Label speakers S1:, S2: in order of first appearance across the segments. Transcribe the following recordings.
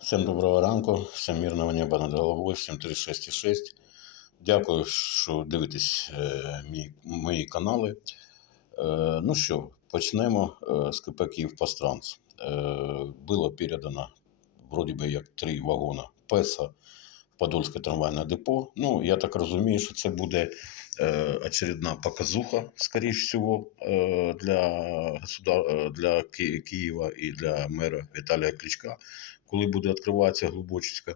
S1: Всім доброго ранку, всім мирного неба над головою, всім 36,6. Дякую, що дивитесь е, мій, мої канали. Е, ну що, почнемо е, з КП Київ Пастранс. Було передано вроді би як три вагона ПЕСа Подольське трамвайне депо. Ну, я так розумію, що це буде е, очередна показуха, скоріш всього, е, для, государ... е, для Ки- Києва і для мера Віталія Кличка коли буде відкриватися Глибочицька.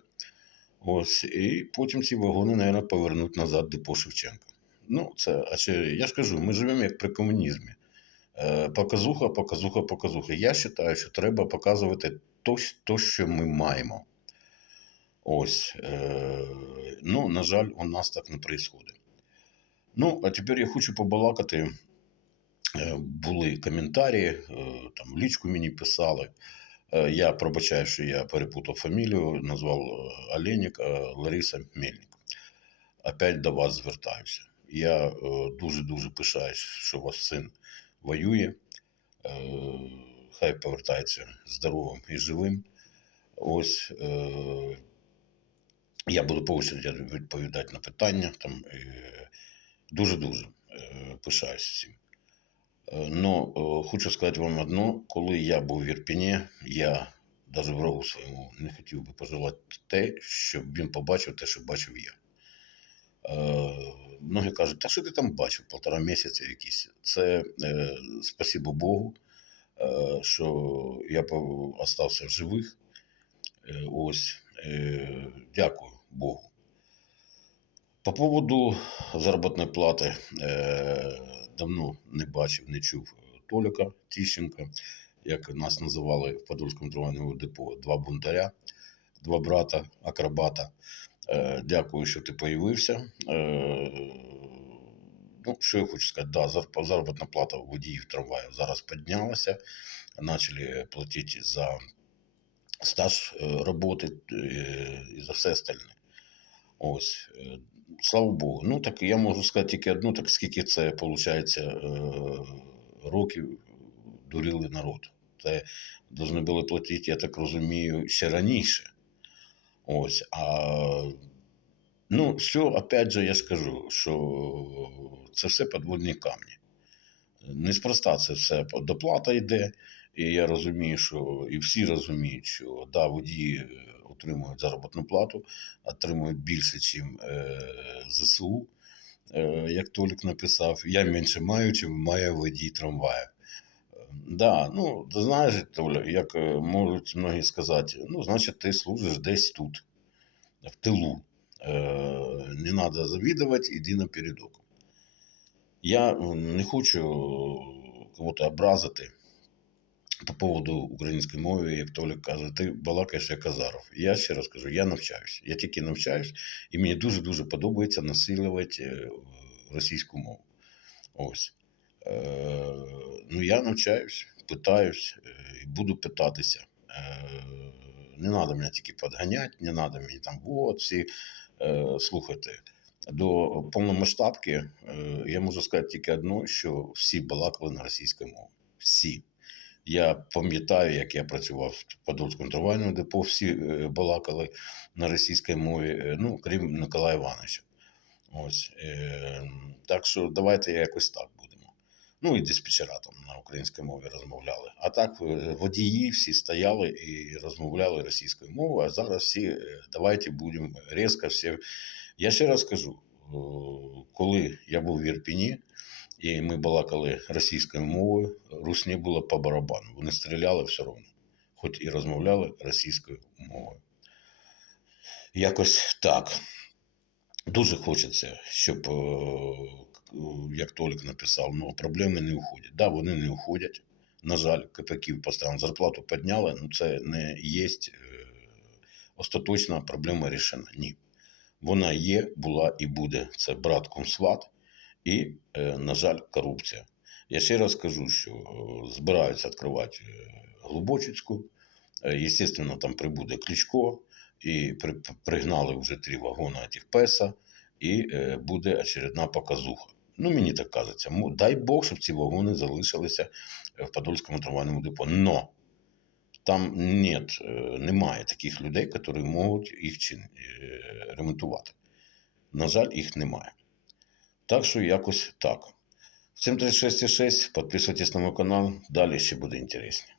S1: Ось, і потім ці вагони, мабуть, повернуть назад депо Шевченка. Ну, це, я ж кажу, ми живемо як при комунізмі. Е, показуха, показуха, показуха. Я вважаю, що треба показувати то, то що ми маємо. Ось. Е, ну, на жаль, у нас так не відбувається. Ну, а тепер я хочу побалакати. Е, Були коментарі, е, там лічку мені писали. Е, Я пробачаю, що я перепутав фамілію, назвав Оленік Лариса Мельник. Опять до вас звертаюся. Я дуже-дуже пишаюсь, що ваш син воює. Хай повертається здоровим і живим. Ось е, я буду по очереді відповідати на питання. Там е, дуже-дуже е, пишаюся цим. Е, Но хочу сказати вам одно: коли я був в Ірпіні, я навіть врагу своєму не хотів би пожелати те, щоб він побачив те, що бачив я. Многі кажуть, та що ти там бачив, полтора місяця якісь. Це е, спасибо Богу, е, що я остався в живих. Е, ось, е, дякую Богу. По поводу заробітної плати е, давно не бачив, не чув Толіка Тіщенка, як нас називали в Подольському трамвайному депо, два бунтаря, два брата, акробата. Е, дякую, що ти появився. Е, ну, що я хочу сказати, да, заробітна плата водіїв трамваїв зараз піднялася, почали платити за стаж е, роботи е, і за все остальне. Ось, е, слава Богу. Ну, так я можу сказати тільки одну, так скільки це, виходить, років дурили народ. Це повинні були платити, я так розумію, ще раніше. Ось. А, ну, все, опять же, я скажу, що це все підводні камні. Неспроста це все доплата йде. І я розумію, що і всі розуміють, що да, водії е, отримують заробітну плату, отримують більше, ніж е, ЗСУ. Е, як Толік написав, я менше маю, чим має водій трамвая. Е, Да, ну, знаєш, Толя, як е, можуть многі сказати, ну, значить, ти служиш десь тут, в тилу. Не треба завідувати, іди напередок. Я не хочу кого-то образити по поводу української мови, як Толік каже, ти балакаєш як Азаров. Я ще раз кажу, я навчаюсь. Я тільки навчаюсь, і мені дуже-дуже подобається насилювати е, російську мову. Ось. Е, ну, я навчаюсь, питаюсь е, і буду питатися. Не треба мене тільки підганяти, не треба мені там от всі. Слухайте, до повномасштабки я можу сказати тільки одно, що всі балакали на російській мові. Всі. Я пам'ятаю, як я працював в Подольському трамвайному депо, всі е, балакали на російській мові, е, ну, крім Миколая Івановича. Ось. Е, так що давайте якось так будемо. Ну і диспетчера там на українській мові розмовляли. А так водії всі стояли і розмовляли російською мовою, а зараз всі давайте будемо різко всі. Я ще раз кажу, коли я був в Ірпіні, і ми балакали російською мовою, русні було по барабану. Вони стріляли все одно, хоч і розмовляли російською мовою. Якось так. Дуже хочеться, щоб, е, як Толік написав, ну, проблеми не уходять. Так, да, вони не уходять. На жаль, КПКів по странам зарплату підняли, ну це не є остаточна проблема рішена. Ні. Вона є, була і буде. Це брат Комсват і, е, на жаль, корупція. Я ще раз кажу, що е, збираються відкривати е, Глибочицьку. Естественно, там прибуде Кличко, і пригнали вже три вагони тих ПЕСа, і буде очередна показуха. Ну, мені так кажеться. Дай Бог, щоб ці вагони залишилися в Подольському трамвайному депо. Но там нет, немає таких людей, які можуть їх ремонтувати. На жаль, їх немає. Так що якось так. 736,6, підписуйтесь на мій канал, далі ще буде інтересніше.